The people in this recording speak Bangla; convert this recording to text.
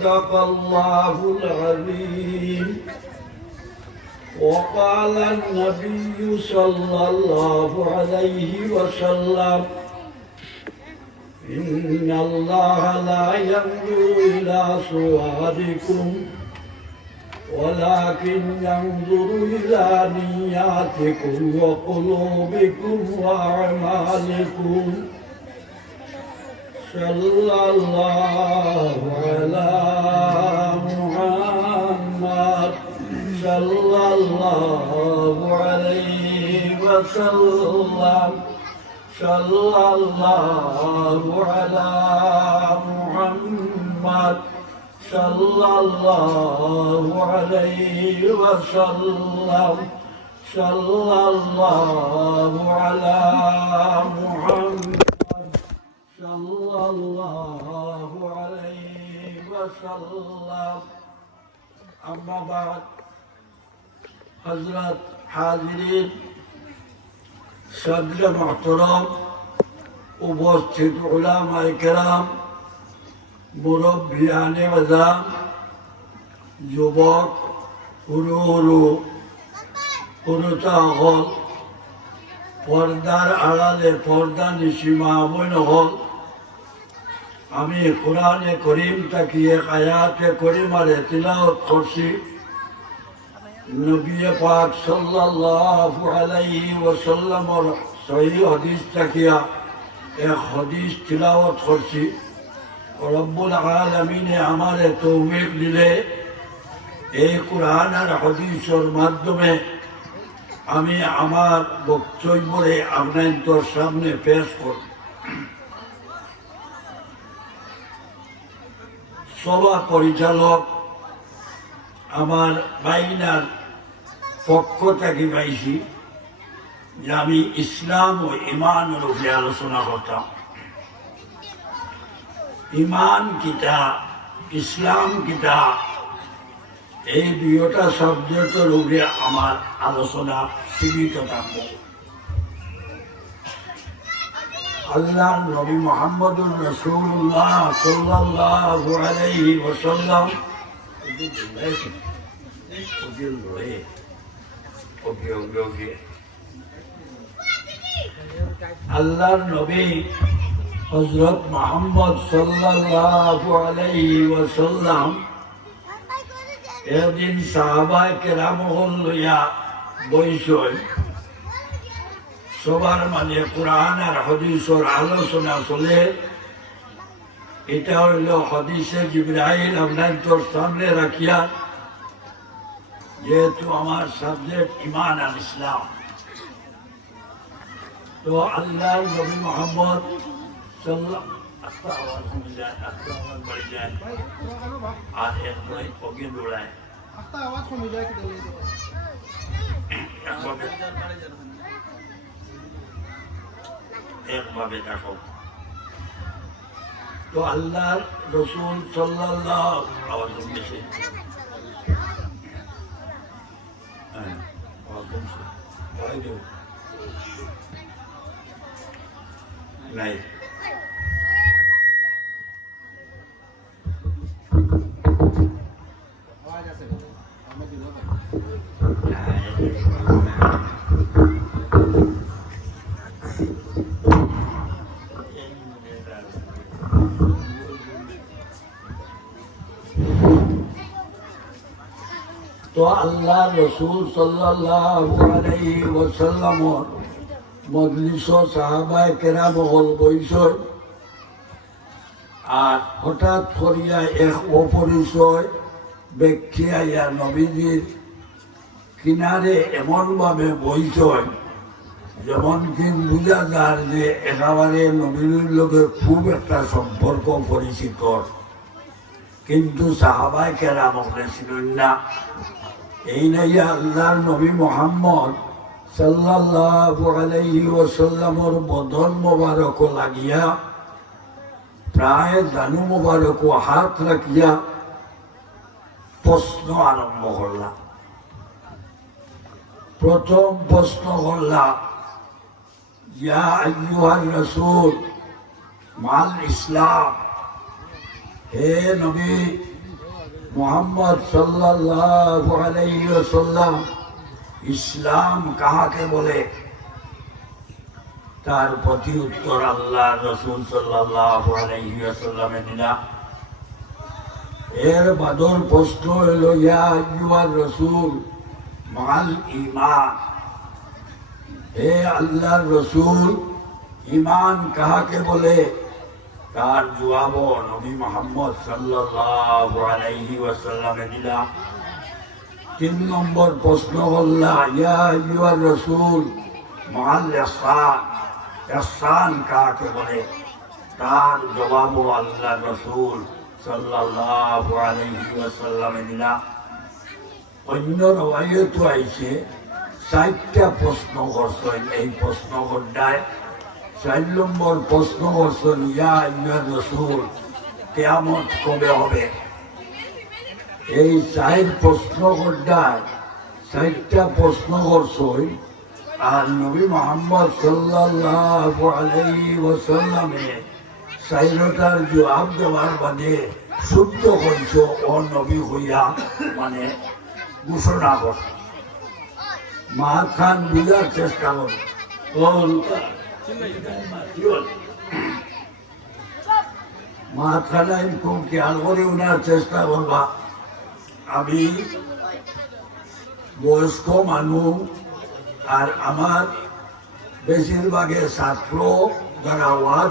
صدق الله العظيم. وقال النبي صلى الله عليه وسلم: إن الله لا ينظر إلى صوركم ولكن ينظر إلى نياتكم وقلوبكم وأعمالكم. صلى الله على محمد صلى الله عليه وسلم. صلى الله على محمد صلى الله عليه وسلم. صلى الله على محمد صلى الله عليه وسلم. أما بعد. حضرات حاضرین صدر محترم উপস্থিত উলামায়ে কেরাম, মুরব্বিয়ানে আযম, যুবক পুরুষাসকল, পর্দার আড়ালে পর্দা নিশি মা বোনসকল, আমি কোরআনে করিম তাকিয়ে আয়াতে করিমারে তিলাওয়াত করছি। নবী পাক সাল্লাল্লাহু আলাইহি ওয়াসাল্লামের সহিহ হাদিস তাকিয়া এক হাদিস তিলাওয়াত করছি। রব্বুল আলামিনে আমারে তৌফিক দিলে এই কোরআন আর হাদিসের মাধ্যমে আমি আমার বক্তব্যে আপনাদের সামনে পেশ করব। সভা পরিচালক আমার বাইনার পক্ষ থেকে পাইছি যে আমি ইসলাম ও ইমানের উপরে আলোচনা করতাম। ইমান কিতা, ইসলাম কিতা, এই দুইটা সাবজেক্টের উপরে আমার আলোচনা সীমিত থাকবে। আল্লাহ নবী মুহাম্মদুর রাসূলুল্লাহ সাল্লাল্লাহু আলাইহি ওয়াসাল্লাম আল্লাহর নবী হযরত মুহাম্মদ সাল্লাল্লাহু আলাইহি ওয়াসাল্লাম একদিন সাহাবায়ে কেরামহল লইয়া বইসই। সবার মানে কোরআন আর হাদিসের আলোচনা চলে। এটা হইল হাদিসে জিবরাইল আপনাদের সামনে রাখিয়া, যেহেতু আমার সাবজেক্ট ইমান আর ইসলাম, তো আল্লাহ নবী মুহাম্মদ আর এরপরে ওকে দৌড়ায় একভাবে দেখো। তো আল্লাহ রসুল সাল্লাল্লাহু আওয়াজ কমেছে নাই তো আল্লাহ রসুল সাল্লাল্লাহু আলাইহি ওয়াসাল্লামর মজলিস সাহাবায়ে কেরাম হল বইসই। আর হঠাৎ করিয়া এক অপরিচয় ব্যক্তি আইয়া নবীজির কিনারে এমনভাবে বইসই যেমন কি বুঝা যার যে একেবারে নবীর লোকের খুব একটা সম্পর্ক পরিচিত, কিন্তু সাহাবায়ে কেরাম ছিলেন না। এই নাইয়া আল্লাহর নবী মুহাম্মদ সাল্লাল্লাহু আলাইহি ওয়াসাল্লামের বদন মোবারক লাগিয়া প্রায় জানু মোবারক হাত রাখিয়া প্রশ্ন আরম্ভ করলাম। প্রথম প্রশ্ন করলাম, ইয়া আইয়ুহার রাসূল মাল ইসলাম, হে নবী মোহাম্মদ সাল্লাল্লাহু আলাইহি ওয়াসাল্লাম ইসলাম কাহাকে বলে, তার প্রতি উত্তর আল্লাহ রসুল সাল্লাল্লাহু আলাইহি ওয়াসাল্লামে দিলা। এর বাদর প্রশ্ন হইল, ইয়া আইয়ুহার রসুল মাল ঈমান, হে আল্লাহর রসুল ঈমান কাহাকে বলে? তার জবাব নবী মুহাম্মদ সাল্লাল্লাহু আলাইহি ওয়াসাল্লামে দিলা। 3 নম্বর প্রশ্ন হল, ইয়া আইয়ুহার রসুল মাল ইহসান, ইহসান কাকে বলে? তার জবাব আল্লাহ রসুল সাল্লাল্লাহু আলাইহি ওয়াসাল্লামে দিলা। অন্য রওয়ায়াত আইছে 4টা প্রশ্ন করছেন। এই প্রশ্ন গড্ডায় 4 নম্বর প্রশ্ন করছেন, ইয়া আইয়ুহার রাসূল কিয়ামত কবে হবে? এই 4 প্রশ্ন গড্ডায় 4টা প্রশ্ন করছেন। আর নবী মুহাম্মদ সাল্লাল্লাহু আলাইহি ওয়াসাল্লামে 4টার জবাব দেওয়ার বাদে শুদ্ধ কইছ ও নবী হইয়া, মানে ঘোষণা করছে। মা খান বুঝার চেষ্টা করুন, মা খানায় খুব খেয়াল করে উনার চেষ্টা করবা। আমি বয়স্ক মানুষ, আর আমার বেশিরভাগের ছাত্র যারা